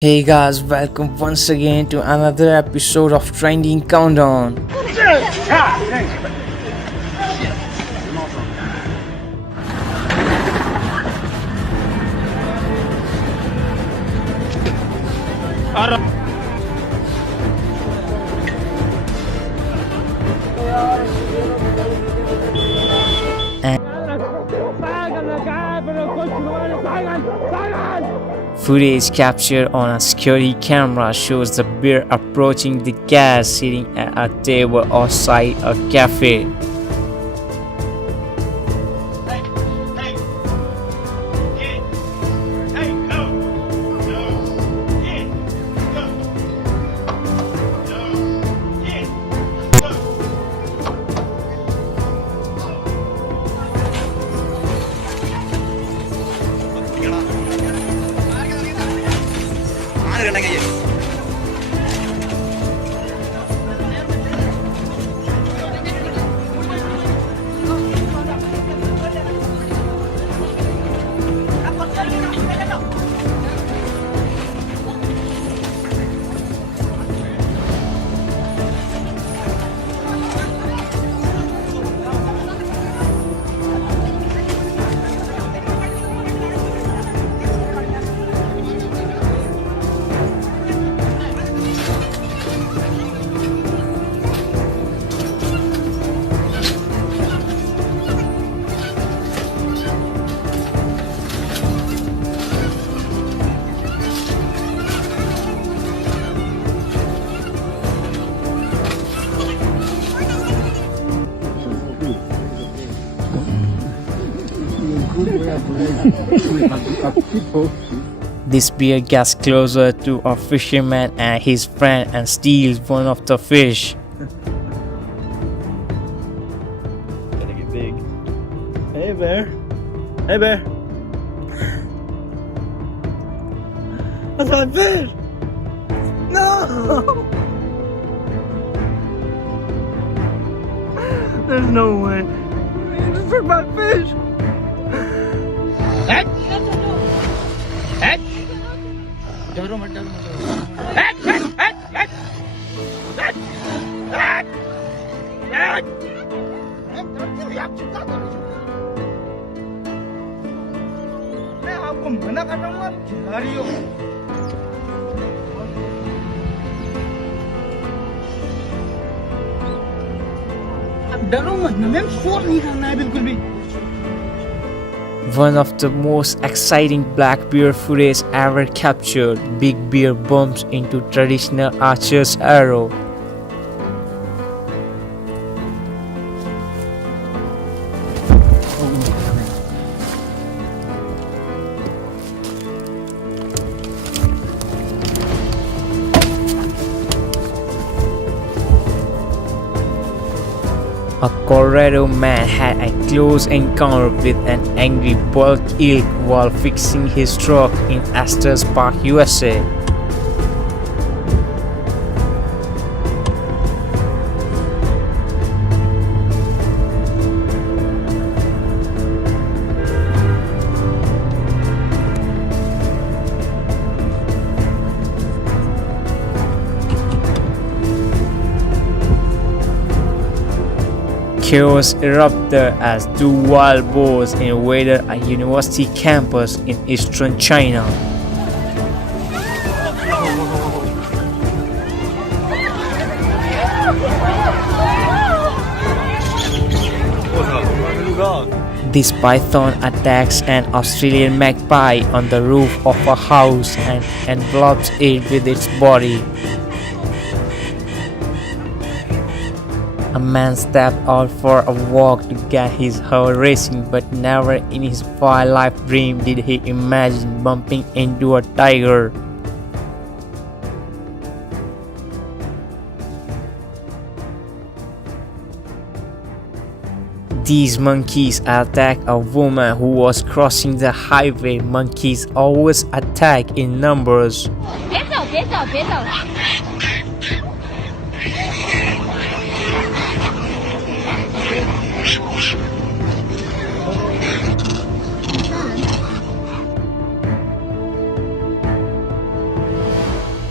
Hey guys, welcome once again to another episode of Trending Countdown. And footage captured on a security camera shows the bear approaching the guest sitting at a table outside a cafe. This bear gets closer to a fisherman and his friend and steals one of the fish. Gotta get big. Hey bear. Hey bear. That's my fish. No. There's no way. You just took my fish. One of the most exciting black bear footage ever captured. Big bear bumps into traditional archer's arrow. A Colorado man had a close encounter with an angry bull elk while fixing his truck in Estes Park, USA. Chaos erupted as two wild boars invaded a university campus in eastern China. This python attacks an Australian magpie on the roof of a house and envelops it with its body. A man stepped out for a walk to get his heart racing, but never in his wildlife dream did he imagine bumping into a tiger. These monkeys attacked a woman who was crossing the highway. Monkeys always attack in numbers.